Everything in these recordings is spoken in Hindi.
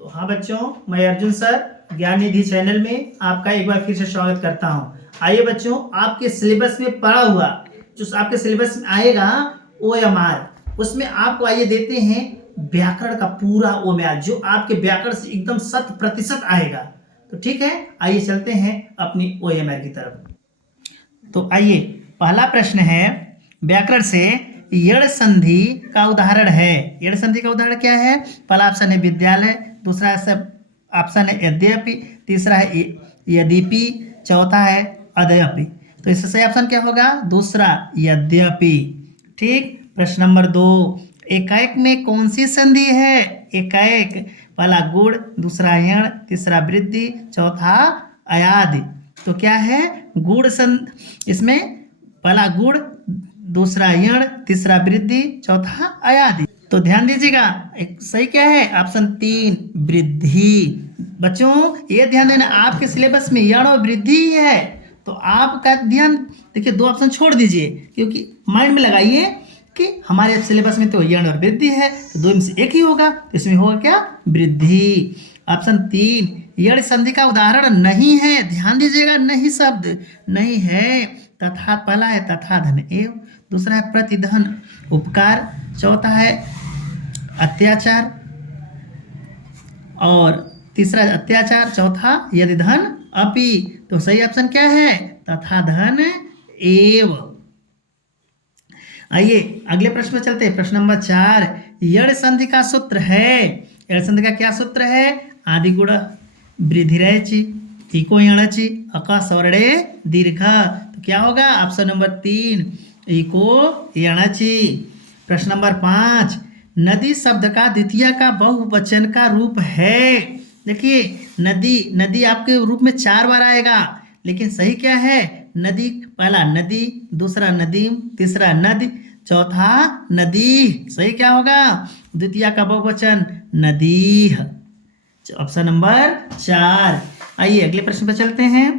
तो हाँ बच्चों, मैं अर्जुन सर ज्ञान निधि चैनल में आपका एक बार फिर से स्वागत करता हूँ। आइए बच्चों, आपके सिलेबस में पढ़ा हुआ जो आपके सिलेबस में आएगा OMR, उसमें आपको आइए देते हैं व्याकरण का पूरा OMR जो आपके व्याकरण से एकदम 100% आएगा। तो ठीक है, आइए चलते हैं अपनी OMR की तरफ। तो आइए, पहला प्रश्न है व्याकरण से यड़ संधि का उदाहरण है। यड़ संधि का उदाहरण क्या है? पहला ऑप्शन है विद्यालय, दूसरा ऑप्शन है यद्यपि, तीसरा है यद्यपि, चौथा है अद्यपि। तो इससे सही ऑप्शन क्या होगा? दूसरा यद्यपि। ठीक। प्रश्न नंबर 2, एकाएक में कौन सी संधि है? एकाएक, पहला गुण, दूसरा यण, तीसरा वृद्धि, चौथा अयादि। तो क्या है? गुण इसमें पहला गुण, दूसरा यण, तीसरा वृद्धि, चौथा अयादि। तो ध्यान दीजिएगा, एक सही क्या है? ऑप्शन 3 वृद्धि। बच्चों ये ध्यान देना, आपके सिलेबस में यण और वृद्धि ही है, तो आपका ध्यान देखिए, 2 ऑप्शन छोड़ दीजिए, क्योंकि माइंड में लगाइए कि हमारे सिलेबस में तो यण और वृद्धि है, तो 2 में से एक ही होगा, तो इसमें होगा क्या? वृद्धि। ऑप्शन 3 यण संधि का उदाहरण नहीं है। ध्यान दीजिएगा, नहीं शब्द नहीं है। तथा, पहला है तथा धन एव, दूसरा है प्रतिधन उपकार, चौथा है अत्याचार और तीसरा अत्याचार, चौथा यदि धन अपि। तो सही ऑप्शन क्या है? तथा धन एव। आइए अगले प्रश्न में चलते हैं। प्रश्न नंबर 4, यड़ संधि का सूत्र है। यड़ संधि का क्या सूत्र है? आदि गुण वृद्धिरेचि, इको यणचि, अक स्वर्णे दीर्घ। तो क्या होगा? ऑप्शन नंबर 3 इको यणचि। प्रश्न नंबर 5, नदी शब्द का द्वितीय का बहुवचन का रूप है। देखिए, नदी, नदी आपके रूप में 4 बार आएगा, लेकिन सही क्या है? नदी, पहला नदी, दूसरा नदीम, तीसरा नद, चौथा नदी। सही क्या होगा? द्वितीय का बहुवचन नदी। Option number 4। आइए अगले प्रश्न पर चलते हैं।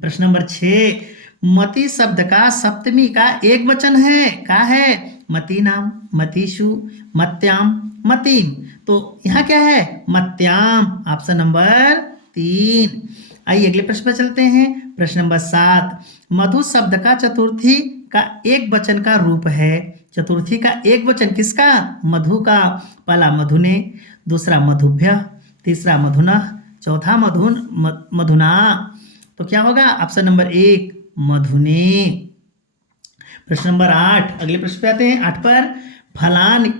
प्रश्न नंबर 6, मति शब्द का सप्तमी का एक वचन है। क्या है? मतीनाम, मतीषु, मत्याम, मतीम। तो यहाँ क्या है? मत्याम। Option number 3। आइए अगले प्रश्न पर चलते हैं। प्रश्न नंबर 7, मधु शब्द का चतुर्थी का एक वचन का रूप है। चतुर्थी का एक वचन किसका? मधु का। पहला मधुने, दूसरा मधुभ्य, तीसरा मधुनः, चौथा मधुना। तो क्या होगा? Option number 1 मधुने। प्रश्न नंबर 8, अगले प्रश्न पे आते हैं। 8 पर, फलान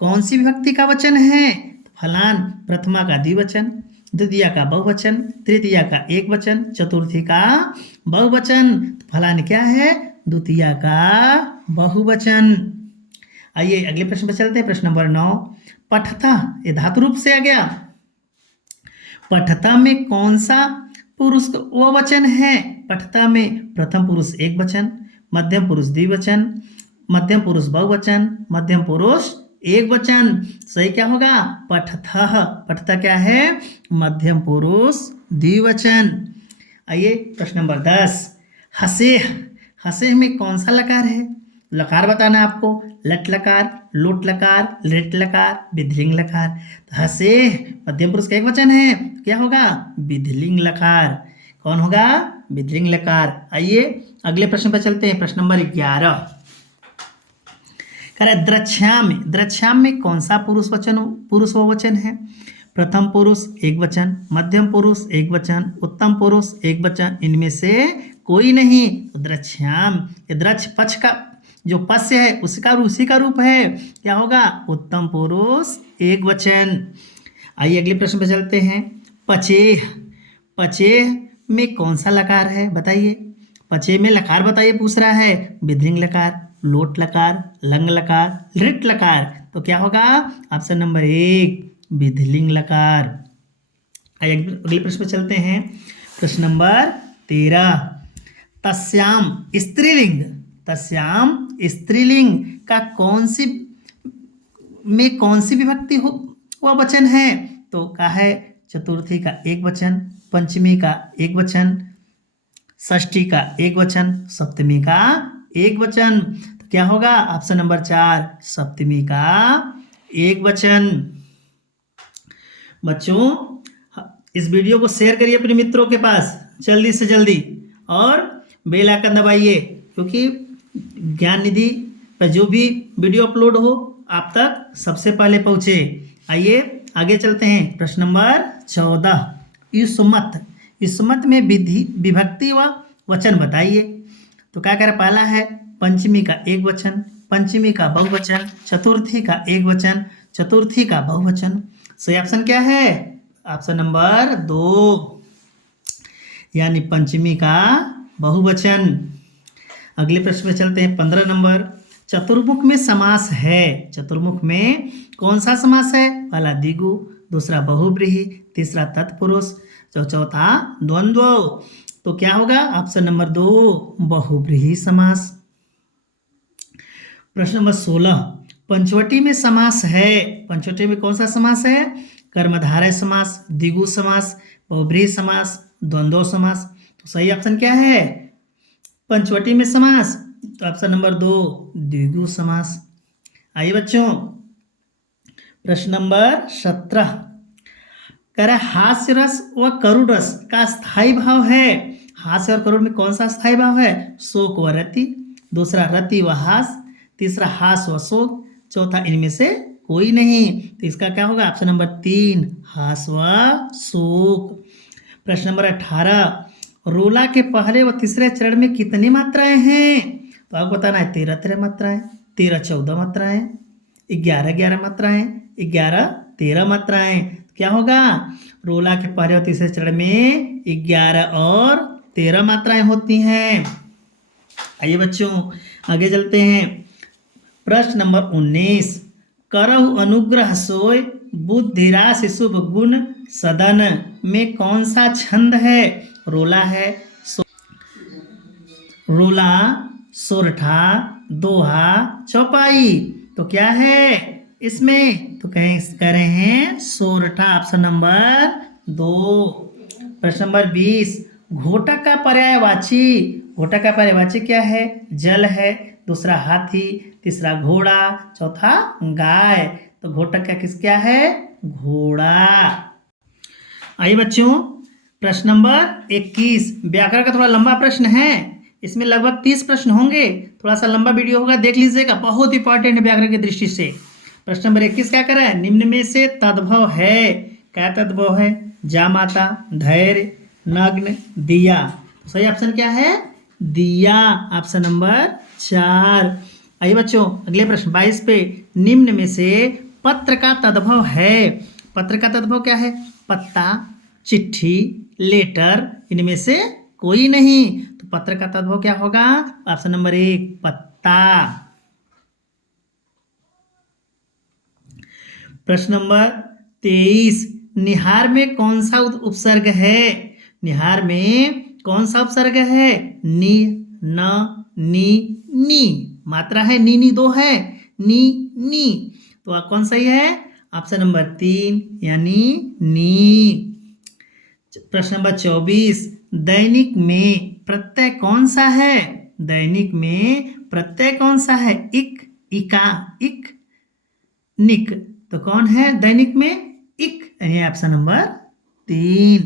कौन सी विभक्ति का वचन है? फलान प्रथमा का द्विवचन, द्वितीय का बहुवचन, तृतीय का एक वचन, चतुर्थी का बहुवचन। तो फलान क्या है? द्वितीय का बहुवचन। आइए अगले प्रश्न पर चलते हैं। प्रश्न नंबर 9, पठता, ये धातु रूप से आ गया। पठता में कौन सा पुरुष वो वचन है? पठता में प्रथम पुरुष एक वचन, मध्यम पुरुष द्विवचन, मध्यम पुरुष बहुवचन, मध्यम पुरुष एक वचन। सही क्या होगा? पठतः। पठता क्या है? मध्यम पुरुष द्विवचन। आइए प्रश्न नंबर 10, हसेह। हसेह में कौन सा लकार है? लकार बताना है आपको। लट लकार, लोट लकार, लेट लकार, विधिलिंग लकार। तो हसेह मध्यम पुरुष का एक वचन है, क्या होगा? विधिलिंग लकार। कौन होगा? विधिलिंग लकार। आइए अगले प्रश्न पर चलते हैं। प्रश्न नंबर 11, कह रहा है द्रक्ष्याम। द्रक्ष्याम में कौन सा पुरुष बहुवचन है? प्रथम पुरुष एक वचन, मध्यम पुरुष एक वचन, उत्तम पुरुष एक वचन, इनमें से कोई नहीं। तो द्रक्ष्याम, ये द्रक्ष पक्ष का जो पश्य है उसी का रूप है, क्या होगा? उत्तम पुरुष एक वचन। आइए अगले प्रश्न पर चलते हैं। पचेह। पचेह में कौन सा लकार है? बताइए। पचे में लकार बताइए, पूछ रहा है। विधिलिंग लकार, लोट लकार, लंग लकार, लृट लकार। तो क्या होगा? ऑप्शन नंबर 1 विधिलिंग लकार। आइए अगले प्रश्न पर चलते हैं। प्रश्न नंबर 13, तस्याम स्त्रीलिंग। तस्याम स्त्रीलिंग का कौन सी विभक्ति हो वह वचन है? तो क्या है? चतुर्थी का एक वचन, पंचमी का एक वचन, षष्ठी का एक वचन, सप्तमी का एक वचन। तो क्या होगा? ऑप्शन नंबर 4 सप्तमी का एक वचन। बच्चों इस वीडियो को शेयर करिए अपने मित्रों के पास जल्दी से जल्दी, और बेल आइकन दबाइए, क्योंकि ज्ञान निधि पर जो भी वीडियो अपलोड हो आप तक सबसे पहले पहुँचे। आइए आगे चलते हैं। प्रश्न नंबर 14, युष्मत। युष्मत में विभक्ति व वचन बताइए। तो क्या करें, पहला है पंचमी का एक वचन, पंचमी का बहुवचन, चतुर्थी का एक वचन, चतुर्थी का बहुवचन। सही ऑप्शन क्या है? ऑप्शन नंबर 2, यानी पंचमी का बहुवचन। अगले प्रश्न में चलते हैं। 15 नंबर, चतुर्मुख में समास है। चतुर्मुख में कौन सा समास है? पहला द्विगु, दूसरा बहुब्रीहि, तीसरा तत्पुरुष, चौथा द्वंद्व। तो क्या होगा? ऑप्शन नंबर 2, बहुब्रीहि समास। प्रश्न नंबर 16, पंचवटी में समास है। पंचवटी में कौन सा समास है? कर्मधारय समास, द्विगु समास, बहुब्रीहि समास, द्वंद्व समास। तो सही ऑप्शन क्या है? पंचवटी में समास। तो ऑप्शन नंबर 2, द्विगु समास। आइए बच्चों, प्रश्न नंबर 17, कह रहा है हास्य रस व करुण रस का स्थायी भाव है। हास्य और करुण में कौन सा स्थायी भाव है? शोक व रति, दूसरा रति व हास, तीसरा हास व शोक, चौथा इनमें से कोई नहीं। तो इसका क्या होगा? ऑप्शन नंबर 3, हास व शोक। प्रश्न नंबर 18, रोला के पहले व तीसरे चरण में कितनी मात्राएं हैं? तो आपको बताना है 13 मात्राएं, 13-14 मात्राएं, 11-11 मात्राएं, 11-13 मात्राएं। क्या होगा? रोला के पहले और तीसरे चरण में 11 और 13 मात्राएं होती हैं। आइए बच्चों आगे चलते हैं। प्रश्न नंबर 19, करहु अनुग्रह सोय बुद्धिराशि शुभ गुण सदन में कौन सा छंद है? रोला है, रोला, सोरठा, दोहा, चौपाई। तो क्या है इसमें? तो कह रहे हैं सोरठा, ऑप्शन नंबर 2। प्रश्न नंबर 20, घोटक का पर्यायवाची। घोटक का पर्यायवाची क्या है? जल है, दूसरा हाथी, तीसरा घोड़ा, चौथा गाय। तो घोटक का क्या है? घोड़ा। आइए बच्चों, प्रश्न नंबर 21, व्याकरण का थोड़ा लंबा प्रश्न है, इसमें लगभग 30 प्रश्न होंगे, थोड़ा सा लंबा वीडियो होगा, देख लीजिएगा, बहुत इंपॉर्टेंट है व्याकरण की दृष्टि से। प्रश्न नंबर 21 क्या कर रहा है? निम्न में से तद्भव है। क्या तद्भव है? जामाता, धैर्य, नग्न, दिया। तो सही ऑप्शन क्या है? दिया, ऑप्शन नंबर 4। आइए बच्चों अगले प्रश्न 22 पे, निम्न में से पत्र का तद्भव है। पत्र का तद्भव क्या है? पत्ता, चिट्ठी, लेटर, इनमें से कोई नहीं। तो पत्र का तद्भव क्या होगा? ऑप्शन नंबर 1, पत्ता। प्रश्न नंबर 23, निहार में कौन सा उपसर्ग है? निहार में कौन सा उपसर्ग है? नि, न, नी, नी। मात्रा है नी, नी 2 है, नी, नी। तो कौन सही है? ऑप्शन नंबर 3, यानी नी। प्रश्न नंबर 24, दैनिक में प्रत्यय कौन सा है? दैनिक में प्रत्यय कौन सा है? इक, इका, इक, निक। तो कौन है दैनिक में? इक, यानी ऑप्शन नंबर 3।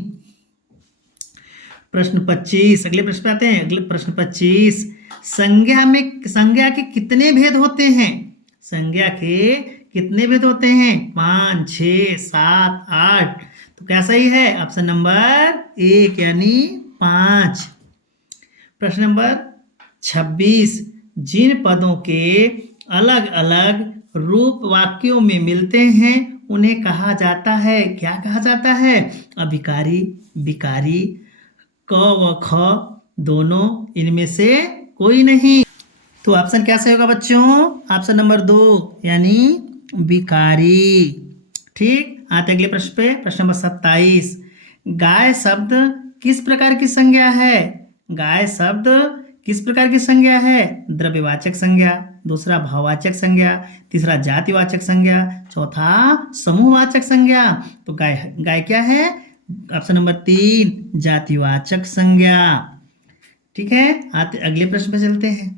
प्रश्न 25, अगले प्रश्न पे आते हैं। अगले प्रश्न 25, संज्ञा के कितने भेद होते हैं? संज्ञा के कितने भेद होते हैं? 5, 6, 7, 8। तो क्या सही है? ऑप्शन नंबर 1, यानी 5। प्रश्न नंबर 26, जिन पदों के अलग अलग रूप वाक्यों में मिलते हैं उन्हें कहा जाता है। क्या कहा जाता है? अभिकारी, विकारी, क व ख दोनों, इनमें से कोई नहीं। तो ऑप्शन क्या सही होगा बच्चों? ऑप्शन नंबर 2, यानी विकारी। ठीक, आते अगले प्रश्न पे। प्रश्न नंबर 27, गाय शब्द किस प्रकार की संज्ञा है? गाय शब्द किस प्रकार की संज्ञा है? द्रव्यवाचक संज्ञा, दूसरा भाववाचक संज्ञा, तीसरा जातिवाचक संज्ञा, चौथा समूहवाचक संज्ञा। तो गाय क्या है? ऑप्शन नंबर 3, जातिवाचक संज्ञा। ठीक है, आते अगले प्रश्न पे चलते हैं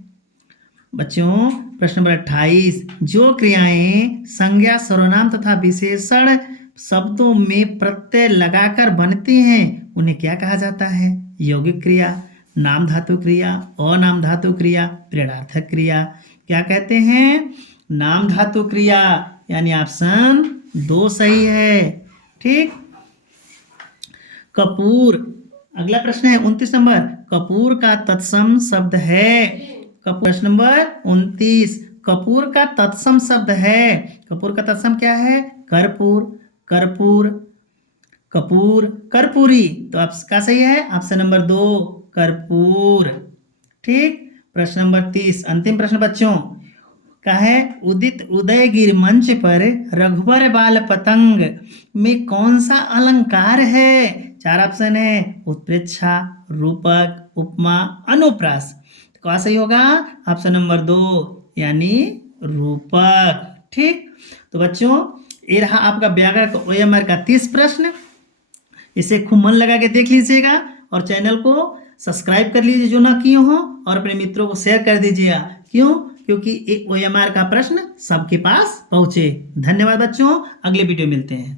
बच्चों। प्रश्न नंबर 28, जो क्रियाएं संज्ञा, सर्वनाम तथा विशेषण शब्दों में प्रत्यय लगाकर बनती हैं उन्हें क्या कहा जाता है? यौगिक क्रिया, नाम धातु क्रिया, अनाम धातु क्रिया, प्रेरणार्थक क्रिया। क्या कहते हैं? नाम धातु क्रिया, यानी ऑप्शन 2 सही है। ठीक। कपूर, अगला प्रश्न है 29 नंबर। कपूर का तत्सम शब्द है। प्रश्न नंबर 29, कपूर का तत्सम शब्द है। कपूर का तत्सम क्या है? कर्पूर, कर्पूर, कपूर, कर्पूरी। तो आपका सही है ऑप्शन नंबर 2, कर्पूर। ठीक। प्रश्न नंबर 30, अंतिम प्रश्न बच्चों का है। उदित उदयगिर मंच पर रघुवर बाल पतंग में कौन सा अलंकार है? 4 ऑप्शन है, उत्प्रेक्षा, रूपक, उपमा, अनुप्रास। तो कौन सही होगा? ऑप्शन नंबर 2, यानी रूपक। ठीक। तो बच्चों ये रहा आपका व्याकरण का OMR का 30 प्रश्न। इसे खूब मन लगा के देख लीजिएगा और चैनल को सब्सक्राइब कर लीजिए जो ना किए हो, और अपने मित्रों को शेयर कर दीजिएगा। क्यों? क्योंकि OMR का प्रश्न सबके पास पहुंचे। धन्यवाद बच्चों, अगले वीडियो मिलते हैं।